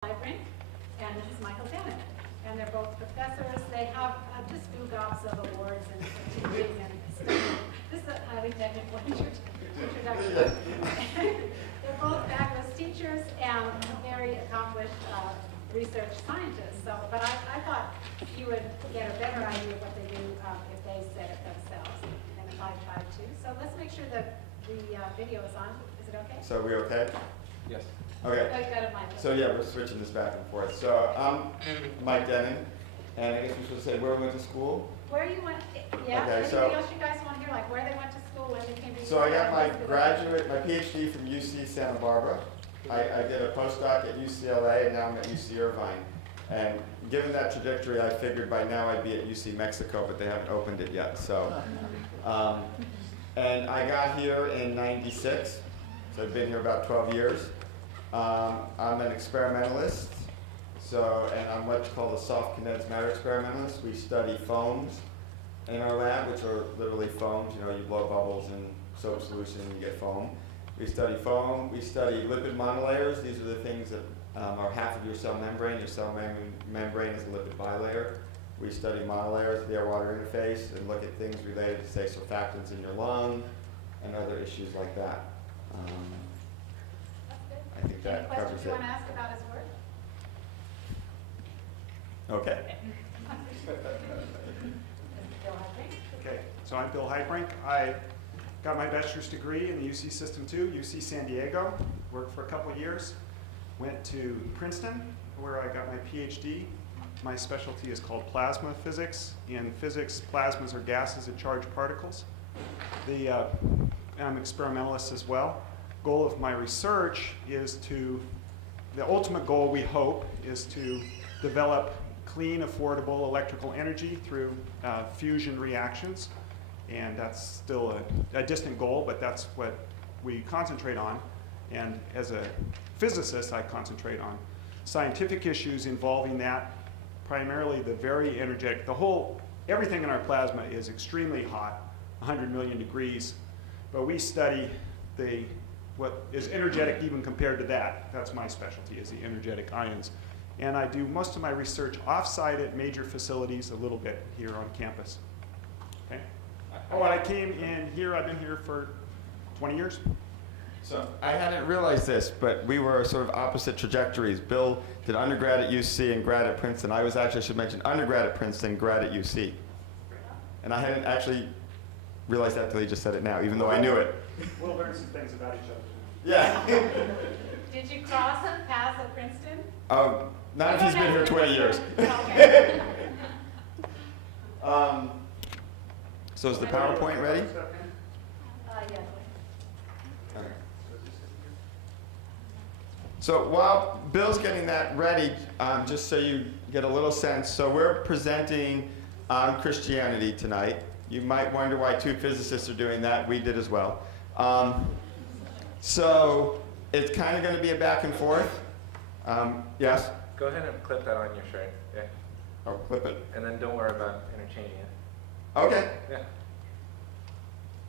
Brink, and this is Michael Bennett. And they're both professors. They have just few gobs of awards and degrees and stuff. This is a highly technical introduction. They're both fabulous teachers and very accomplished research scientists. So, but I thought you would get a better idea of what they do if they said it themselves and if I tried to. So let's make sure that the video is on. Is it okay? So are we okay? Yes. Okay. Oh, you got it, Mike. So yeah, we're switching this back and forth. So I'm Mike Dennon, and I guess we should say where we went to school. Where you went, yeah, Okay, anything so- else you guys want to hear, like where they went to school, when they came to So I got my graduate. my PhD from UC Santa Barbara. I did a postdoc at UCLA, and now I'm at UC Irvine. And given that trajectory, I figured by now I'd be at UC Mexico, but they haven't opened it yet. So, and I got here in '96, so I've been here about 12 years. I'm an experimentalist, and I'm what's called a soft condensed matter experimentalist. We study foams in our lab, which are literally foams. You know, you blow bubbles in soap solution and you get foam. We study foam. We study lipid monolayers. These are the things that are half of your cell membrane. Your cell membrane is a lipid bilayer. We study monolayers, the air-water interface, and look at things related to, say, surfactants in your lung and other issues like that. I think Any that questions covers you it. want to ask about his work? Okay. Bill Humphrey? Okay, so I'm Bill Heidbrink. I got my bachelor's degree in the UC System 2, UC San Diego. Worked for a couple years. Went to Princeton, where I got my PhD. My specialty is called plasma physics. In physics, plasmas are gases that charge particles. I'm an experimentalist as well. Goal of my research is the ultimate goal, we hope, is to develop clean, affordable electrical energy through fusion reactions. And that's still a distant goal, but that's what we concentrate on. And as a physicist, I concentrate on scientific issues involving that, primarily the very energetic, everything in our plasma is extremely hot, 100 million degrees, but we study what is energetic even compared to that. That's my specialty, is the energetic ions. And I do most of my research off-site at major facilities, a little bit here on campus. Okay. Oh, and I came in here, I've been here for 20 years. So I hadn't realized this, but we were sort of opposite trajectories. Bill did undergrad at UC and grad at Princeton. I should mention, undergrad at Princeton, grad at UC. And I hadn't actually realized that until he just said it now, even though I knew it. We'll learn some things about each other. Yeah. Did you cross some paths at Princeton? Not if he's been here 20 years. Okay. So is the PowerPoint ready? Yes. Okay. So while Bill's getting that ready, just so you get a little sense, so we're presenting on Christianity tonight. You might wonder why two physicists are doing that. We did as well. So it's kind of going to be a back and forth. Yes? Go ahead and clip that on your shirt. Yeah. Oh, clip it. And then don't worry about interchanging it. Okay. Yeah.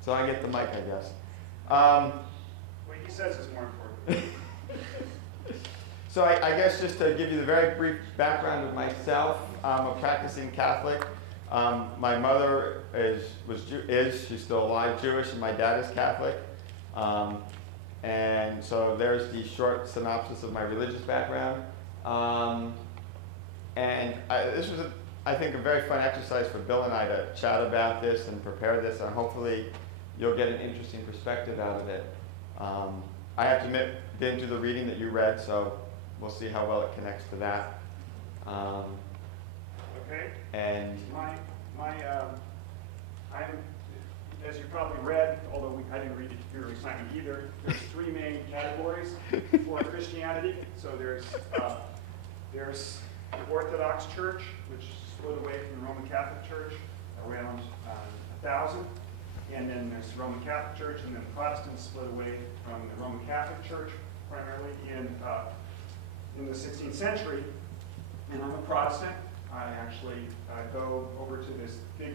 So I get the mic, I guess. What he says is more important. So I guess just to give you the very brief background of myself, I'm a practicing Catholic. My mother she's still alive, Jewish, and my dad is Catholic. And so there's the short synopsis of my religious background. This was, I think, a very fun exercise for Bill and I to chat about this and prepare this, and hopefully you'll get an interesting perspective out of it. I have to admit, didn't do the reading that you read, so we'll see how well it connects to that. Okay. And I'm, as you probably read, although I didn't read it your assignment either, there's three main categories for Christianity. So there's the Orthodox Church, which split away from the Roman Catholic Church around 1000. And then there's the Roman Catholic Church, and then Protestants split away from the Roman Catholic Church, primarily in the 16th century. And I'm a Protestant. I actually go over to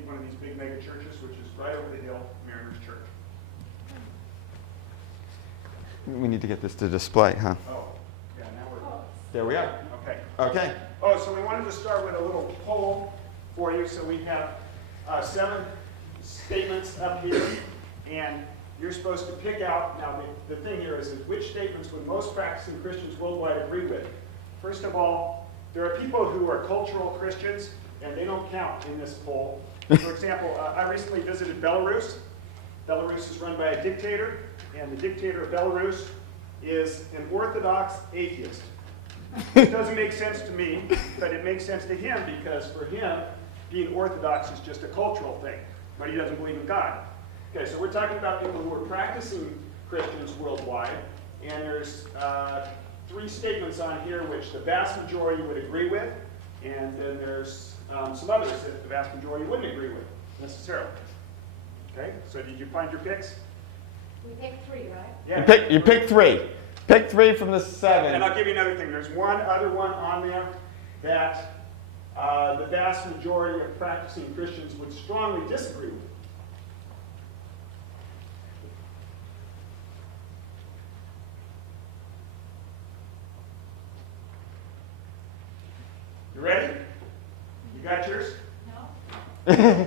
one of these big mega churches, which is right over the hill, Mariners Church. we need to get this to display, huh? Oh, yeah, now we're. There we are. Okay. Okay. Oh, so we wanted to start with a little poll for you. So we have 7 statements up here, and you're supposed to pick out. Now, the thing here is which statements would most practicing Christians worldwide agree with? First of all, there are people who are cultural Christians, and they don't count in this poll. For example, I recently visited Belarus. Belarus is run by a dictator, and the dictator of Belarus is an Orthodox atheist. It doesn't make sense to me, but it makes sense to him because for him, being Orthodox is just a cultural thing, but he doesn't believe in God. Okay, so we're talking about people who are practicing Christians worldwide, and there's 3 statements on here which the vast majority would agree with, and then there's some others that the vast majority wouldn't agree with necessarily. Okay, so did you find your picks? We picked 3, right? Yeah. You pick 3. Pick 3 from the 7. And I'll give you another thing. There's one other one on there that the vast majority of practicing Christians would strongly disagree with. You ready? You got yours? No? Okay.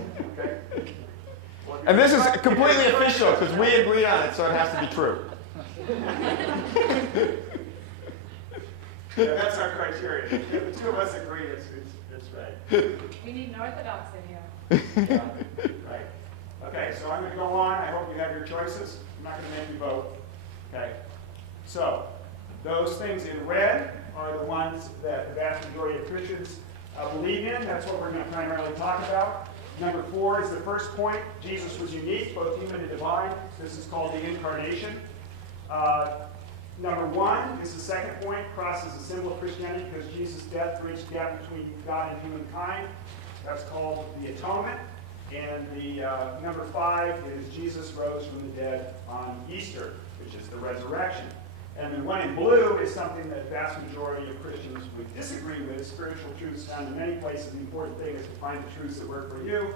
Well, And this is if you're- completely if you're- official because we agree on it, so it has to be true. Yeah, that's our criteria. If the 2 of us agree, it's right. We need an Orthodox in here. Yeah, right. Okay, so I'm going to go on. I hope you have your choices. I'm not going to make you vote. Okay. So, those things in red are the ones that the vast majority of Christians believe in. That's what we're going to primarily talk about. Number 4 is the first point. Jesus was unique, both human and divine. This is called the incarnation. Number 1 is the second point. Cross is a symbol of Christianity because Jesus' death bridged the gap between God and humankind. That's called the atonement. And the number 5 is Jesus rose from the dead on Easter, which is the resurrection. And the one in blue is something that the vast majority of Christians would disagree with. Spiritual truths found in many places. The important thing is to find the truths that work for you.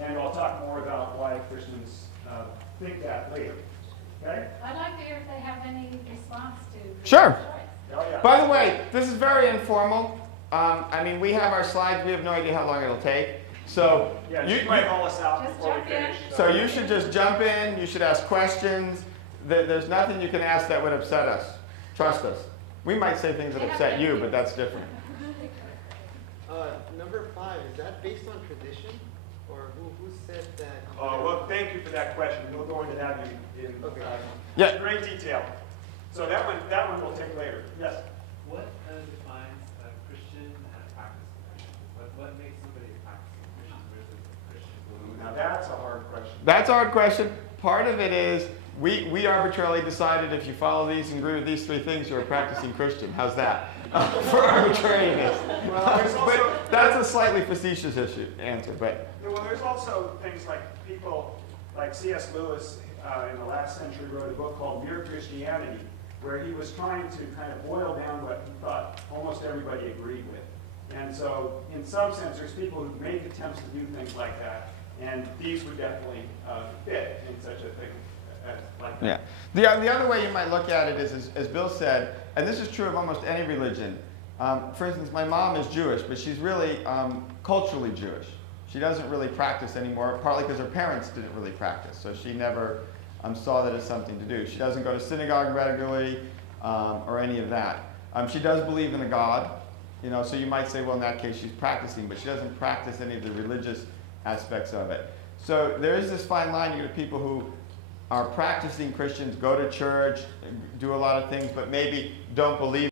And I'll talk more about why Christians think that later. Okay? I'd like to hear if they have any response to. Sure. choice. Oh, yeah. By the way, this is very informal. I mean, we have our slides. We have no idea how long it'll take. So Yeah, you, you might haul us out Just before we jump in. finish. so you should just jump in. You should ask questions. There's nothing you can ask that would upset us. Trust us. We might say things that upset you, but that's different. Number 5, is that based on tradition? Or who said that? Well, thank you for that question. We'll go into that in Okay. Yeah. great detail. So that one we'll take later. Yes. What defines a Christian and a practicing Christian? What makes somebody a practicing Christian versus a Christian? Now that's a hard question. That's a hard question. Part of it is we arbitrarily decided if you follow these and agree with these 3 things, you're a practicing Christian. How's that? For arbitrariness. Well, there's also- But that's a slightly facetious answer. But Well, there's also things like people like C.S. Lewis in the last century wrote a book called Mere Christianity, where he was trying to kind of boil down what he thought almost everybody agreed with. And so, in some sense, there's people who make attempts to do things like that, and these would definitely fit in such a thing like that. yeah, the other way you might look at it is, as Bill said, and this is true of almost any religion. For instance, my mom is Jewish, but she's really culturally Jewish. She doesn't really practice anymore, partly because her parents didn't really practice, so she never saw that as something to do. She doesn't go to synagogue regularly or any of that. She does believe in a God, so you might say, well, in that case, she's practicing, but she doesn't practice any of the religious aspects of it. So there is this fine line. You get people who are practicing Christians, go to church, do a lot of things, but maybe don't believe